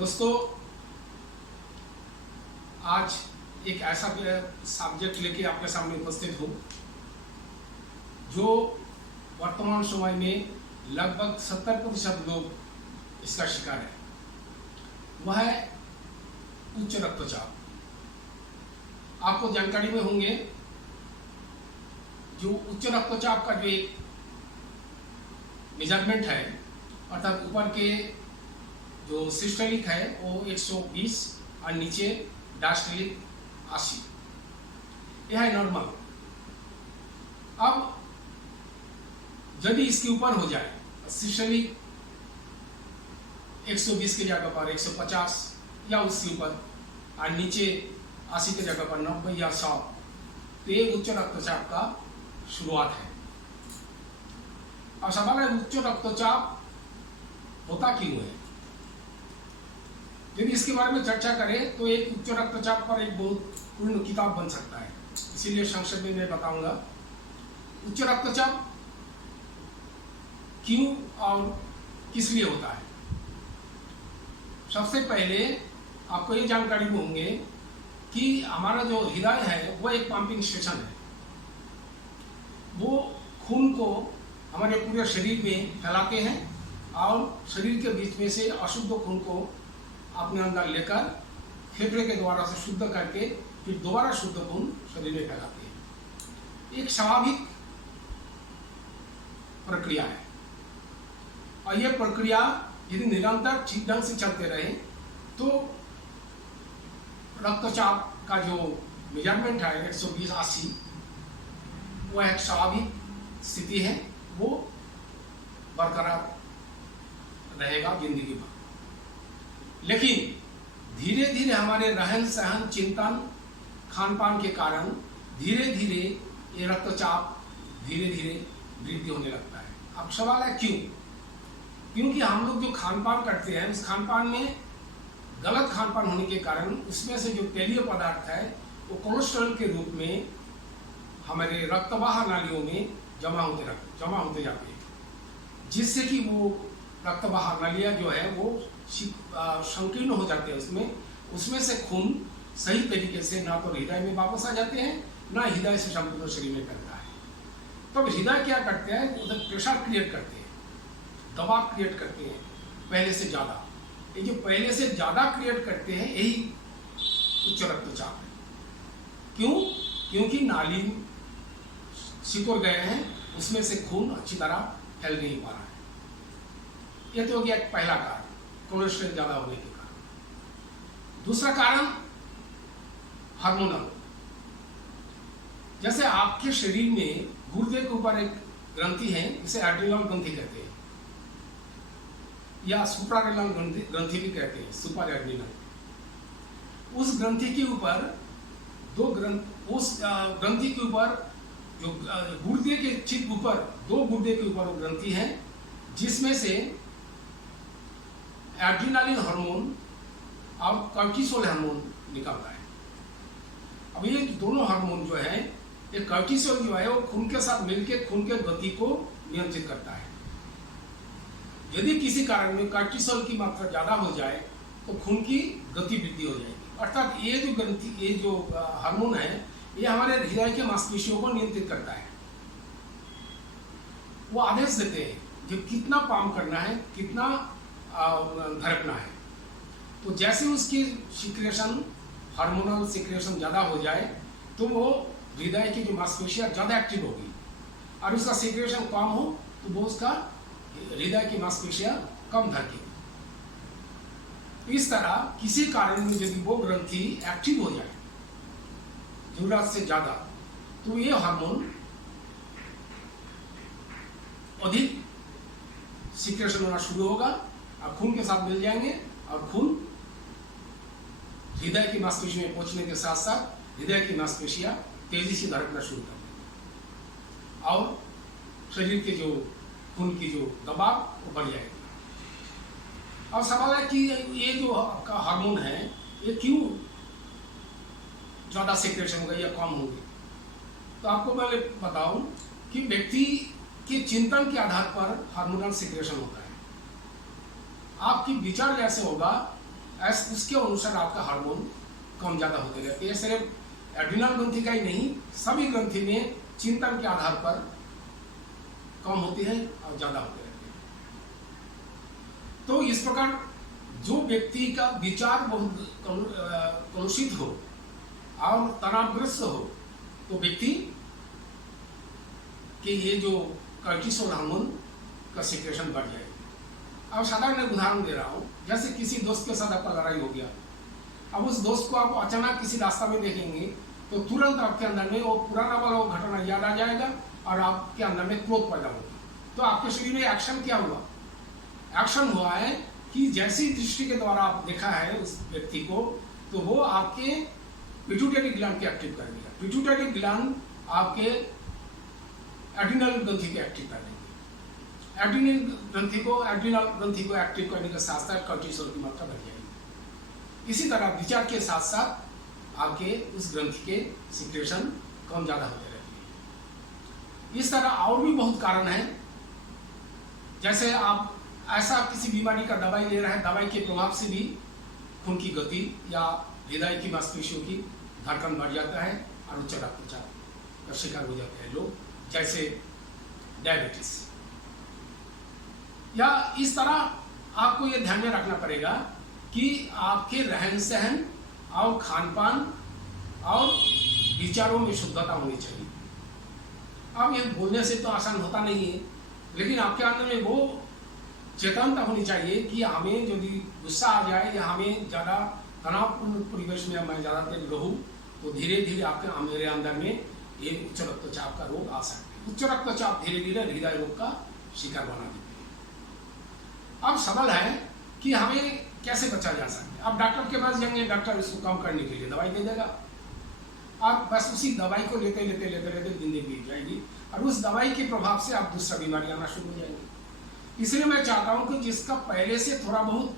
दोस्तों, आज एक ऐसा सब्जेक्ट लेके आपके सामने उपस्थित हूँ जो वर्तमान समय में लगभग 70% लोग इसका शिकार है। वह है उच्च रक्तचाप। आपको जानकारी में होंगे जो उच्च रक्तचाप का जो एक मेजरमेंट है, अर्थात ऊपर के जो सिस्टोलिक है वो 120 और नीचे डायस्टोलिक 80, यह है नॉर्मल। अब यदि इसके ऊपर हो जाए, सिस्टोलिक 120 की जगह पर 150 या उसके ऊपर और नीचे 80 की जगह पर 90 या 100, तो ये उच्च रक्तचाप का शुरुआत है। अब सवाल है उच्च रक्तचाप होता क्यों है। यदि इसके बारे में चर्चा करें तो एक उच्च रक्तचाप पर एक बहुत पूर्ण किताब बन सकता है, इसीलिए संक्षेप में मैं बताऊंगा उच्च रक्तचाप क्यों और किस लिए होता है। सबसे पहले आपको ये जानकारी होंगे कि हमारा जो हृदय है वो एक पंपिंग स्टेशन है। वो खून को हमारे पूरे शरीर में फैलाते हैं और शरीर के बीच में से अशुद्ध खून को अपने अंदर लेकर फेफड़े के द्वारा से शुद्ध करके फिर दोबारा शुद्ध खून शरीर में फैलाते हैं। एक स्वाभाविक प्रक्रिया है और यह प्रक्रिया यदि निरंतर ठीक ढंग से चलते रहे तो रक्तचाप का जो मेजरमेंट है 120/80 वह एक स्वाभाविक स्थिति है, वो बरकरार रहेगा जिंदगी भर। लेकिन धीरे धीरे हमारे रहन सहन, चिंतन, खान पान के कारण धीरे धीरे ये रक्तचाप धीरे धीरे वृद्धि होने लगता है। अब सवाल है क्यों? क्योंकि हम लोग जो खान पान करते हैं उस खान पान में गलत खान पान होने के कारण उसमें से जो तेलीय पदार्थ है वो कोलेस्ट्रॉल के रूप में हमारे रक्तवाह नालियों में जमा होते जाते हैं, जिससे कि वो रक्तवाह नालियाँ जो है वो संकीर्ण हो जाते हैं। उसमें से खून सही तरीके से ना तो हृदय में वापस आ जाते हैं, ना हृदय से संपूर्ण शरीर में करता है। तब हृदय क्या करते हैं, उधर प्रेशर क्रिएट करते हैं, दबाव क्रिएट करते हैं पहले से ज़्यादा। ये जो पहले से ज़्यादा क्रिएट करते हैं यही उच्च रक्तचाप है। क्यों? क्योंकि नाली सिकुड़ गए हैं, उसमें से खून अच्छी तरह फैल नहीं पा रहा है। यह तो हो गया पहला कारण, कोलेस्ट्रॉल ज़्यादा होने के कारण। दूसरा कारण हार्मोनल। जैसे आपके शरीर में गुर्दे के ऊपर एक ग्रंथि है जिसे एड्रिनल ग्रंथि कहते हैं या सुप्रारेनल ग्रंथि भी कहते हैं, सुपर एड्रिनल। उस ग्रंथि के ऊपर उस ग्रंथि के ऊपर जो गुर्दे के ठीक ऊपर दो गुर्दे के ऊपर वो ग्रंथि है जिसमें से एड्रिनालिन हार्मोन और कॉर्टिसोल हार्मोन निकलता है। अब ये दोनों हार्मोन जो है, ये कॉर्टिसोल जो है वो खून के साथ मिलकर खून के गति को नियंत्रित करता है। यदि किसी कारण में कॉर्टिसोल की मात्रा ज़्यादा हो जाए तो खून की गति वृद्धि हो जाएगी। अर्थात ये जो हार्मोन है ये हमारे हृदय के मांसपेशियों को नियंत्रित करता है। वो आदेश देते हैं कि कितना पंप करना है, कितना धड़कना है। तो जैसे उसकी सिक्रेशन, हार्मोनल सिक्रेशन ज़्यादा हो जाए तो वो हृदय की जो मांसपेशियाँ ज़्यादा एक्टिव होगी और उसका सिक्रेशन कम हो तो वो उसका हृदय की मांसपेशियाँ कम धड़केगी। इस तरह किसी कारण में यदि वो ग्रंथि एक्टिव हो जाए जरूरत से ज़्यादा तो ये हार्मोन अधिक सिक्रेशन होना शुरू होगा और खून के साथ मिल जाएंगे और खून हृदय की मांसपेशी में पहुंचने के साथ साथ हृदय की मांसपेशियां तेजी से धड़कना शुरू कर देंगी और शरीर के जो खून की जो दबाव वो बढ़ जाएगी। अब सवाल है कि ये जो आपका हार्मोन है ये क्यों ज़्यादा सिक्रेशन होगा या कम होगी। तो आपको मैं बताऊं कि व्यक्ति के चिंतन के आधार पर हार्मोनल सिक्रेशन होता है। आपकी विचार जैसे होगा उसके अनुसार आपका हार्मोन कम ज़्यादा होते रहते हैं। सिर्फ एड्रिनल ग्रंथि का ही नहीं, सभी ग्रंथि में चिंतन के आधार पर कम होती है और ज़्यादा होते रहते हैं। तो इस प्रकार जो व्यक्ति का विचार बहुत कलुषित हो और तनावग्रस्त हो, तो व्यक्ति कि ये जो कॉर्टिसोल हार्मोन का सिक्रेशन बढ़ जाएगी। अब साधारण उदाहरण दे रहा हूँ, जैसे किसी दोस्त के साथ आपका लड़ाई हो गया, अब उस दोस्त को आप अचानक किसी रास्ता में देखेंगे तो तुरंत आपके अंदर में वो पुराना वाला वो घटना याद आ जाएगा और आपके अंदर में क्रोध पैदा होगा। तो आपके शरीर में एक्शन क्या हुआ? एक्शन हुआ है कि जैसी दृष्टि के द्वारा आप देखा है उस व्यक्ति को, तो वो आपके पिट्यूटरी ग्लैंड के एक्टिव कर देगा। पिट्यूटरी ग्लैंड आपके एड्रिनल ग्रंथि को एक्टिव कर देंगे। एड्रिनल ग्रंथि को एक्टिव करने के साथ साथ कॉर्टिसोल की मात्रा बढ़ जाएगी। इसी तरह विचार के साथ साथ आपके उस ग्रंथि के सिक्रेशन कम ज़्यादा होते रहते हैं। इस तरह और भी बहुत कारण हैं। जैसे आप ऐसा किसी बीमारी का दवाई ले रहे हैं, दवाई के प्रभाव से भी खून की गति या हृदय की मांसपेशियों की धड़कन बढ़ जाता है और उच्च रक्तचाप का शिकार हो जाते हैं लोग, जैसे डायबिटीज। या इस तरह आपको ये ध्यान में रखना पड़ेगा कि आपके रहन सहन और खान पान और विचारों में शुद्धता होनी चाहिए। अब ये बोलने से तो आसान होता नहीं है, लेकिन आपके अंदर में वो चेतनता होनी चाहिए कि हमें यदि गुस्सा आ जाए या हमें ज़्यादा तनावपूर्ण परिवेश में मैं ज़्यादा देर रहूँ, तो धीरे धीरे आपके मेरे अंदर में ये उच्च रक्तचाप का रोग आ सकता है। उच्च रक्तचाप धीरे धीरे हृदय रोग का शिकार बना देते हैं। अब सवाल है कि हमें कैसे बचा जा सकता है। अब डॉक्टर के पास जाएंगे, डॉक्टर इसको कम करने के लिए दवाई दे देगा। आप बस उसी दवाई को लेते लेते लेते लेते जिंदगी बीत जाएगी और उस दवाई के प्रभाव से आप दूसरा बीमारी आना शुरू हो जाएंगी। इसलिए मैं चाहता हूं कि जिसका पहले से थोड़ा बहुत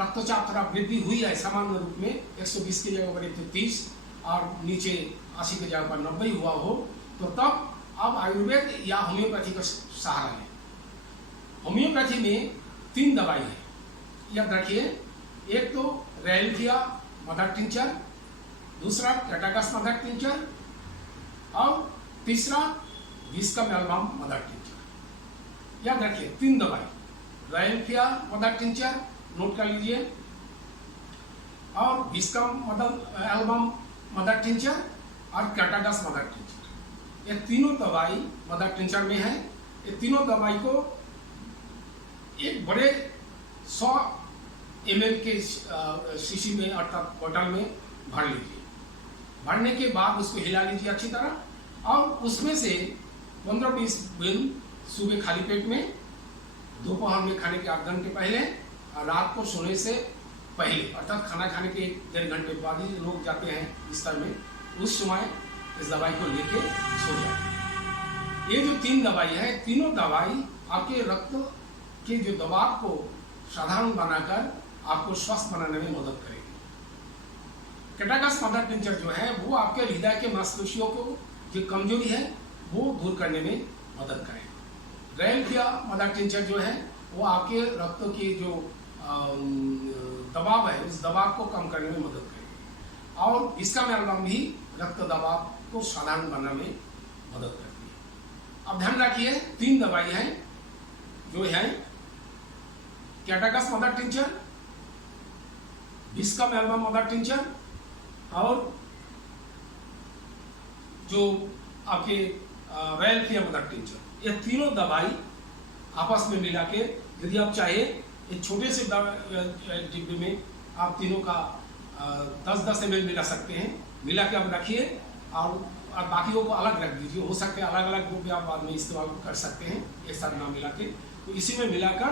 रक्तचाप थोड़ा वृद्धि हुई है सामान्य रूप में, 120 की जगह पर 130 और नीचे 80 की जगह पर 90 हुआ हो, तो तब आप आयुर्वेद या होम्योपैथी का सहारा लें। होम्योपैथी में 3 दवाई है, याद रखिए। एक तो रेल्फिया मदर टिंचर, दूसरा कैटागस मदर टिंचर और तीसरा विस्कम एल्बम मदर टिंचर। याद रखिए 3 दवाई, रेल्फिया मदर टिंचर नोट कर लीजिए, और विस्कम एल्बम मदर टिंचर और कैटागस मदर टिंचर। ये तीनों दवाई मदर टिंचर में है। ये तीनों दवाई को एक बड़े 100 ml के शीशी में अर्थात बोतल में भर लीजिए। भरने के बाद उसको हिला लीजिए अच्छी तरह, और उसमें से 15-20 बूंद सुबह खाली पेट में, दोपहर में खाने के 8 घंटे पहले और रात को सोने से पहले, अर्थात खाना खाने के 1-1.5 घंटे बाद ही लोग जाते हैं बिस्तर में, उस समय इस दवाई को लेके सो जाते। ये जो 3 दवाई है, तीनों दवाई आपके रक्त के जो दबाव को साधारण बनाकर आपको स्वस्थ बनाने में मदद करेगी। कैटागस मदर टिंचर जो है वो आपके हृदय के मांसपेशियों को जो कमजोरी है वो दूर करने में मदद करेगी। रेल्फिया मदर टिंचर जो है वो आपके रक्त के जो दबाव है उस दबाव को कम करने में मदद करेगी, और इसका एल्बम भी रक्त दबाव को साधारण बनाने में मदद करती है। अब ध्यान रखिए 3 दवाई है जो है Crataegus mother tincture, Viscum album mother tincture और जो आपके रेल्फिया मदर टिंचर। ये तीनों दवाई आपस में मिला के, यदि आप चाहे एक छोटे से डिब्बे में आप तीनों का 10-10 ml मिला सकते हैं। मिला के आप रखिए और बाकियों को अलग रख दीजिए। हो सकते हैं अलग अलग रूप में आप बाद में इस्तेमाल कर सकते हैं, एक साथ ना मिला के। तो इसी में मिलाकर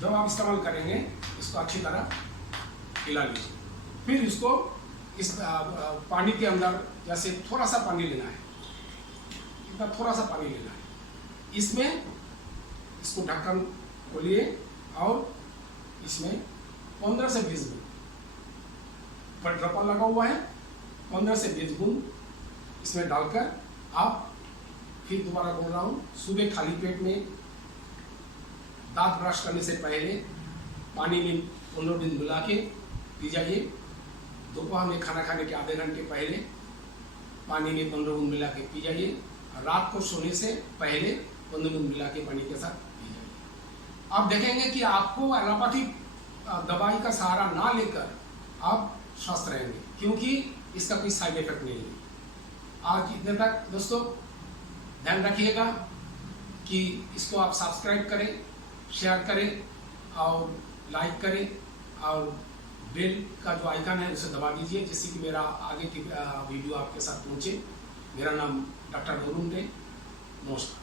जब आप इस्तेमाल करेंगे इसको अच्छी तरह हिला लीजिए। फिर इसको इस पानी के अंदर जैसे थोड़ा सा पानी लेना है, इतना थोड़ा सा पानी लेना है, इसमें इसको ढक्कन खोलिए और इसमें 15 से 20 बूंद पर ड्रॉपर लगा हुआ है, 15 से 20 बूंद इसमें डालकर आप, फिर दोबारा बोल रहा हूँ, सुबह खाली पेट में दांत ब्रश करने से पहले पानी में 15 दिन मिला के पी जाइए। दोपहर में खाना खाने के आधे घंटे पहले पानी में 15 बूंद मिला के पी जाइए। रात को सोने से पहले 15 बूंद मिला के पानी के साथ पी जाइए। आप देखेंगे कि आपको एलोपैथिक दवाई का सहारा ना लेकर आप स्वस्थ रहेंगे, क्योंकि इसका कोई साइड इफेक्ट नहीं है। आज इतने तक दोस्तों, ध्यान रखिएगा कि इसको आप सब्सक्राइब करें, शेयर करें और लाइक करें, और बेल का जो आइकन है उसे दबा दीजिए, जिससे कि मेरा आगे की वीडियो आपके साथ पहुंचे। मेरा नाम डॉक्टर वरुण डे। नमस्कार।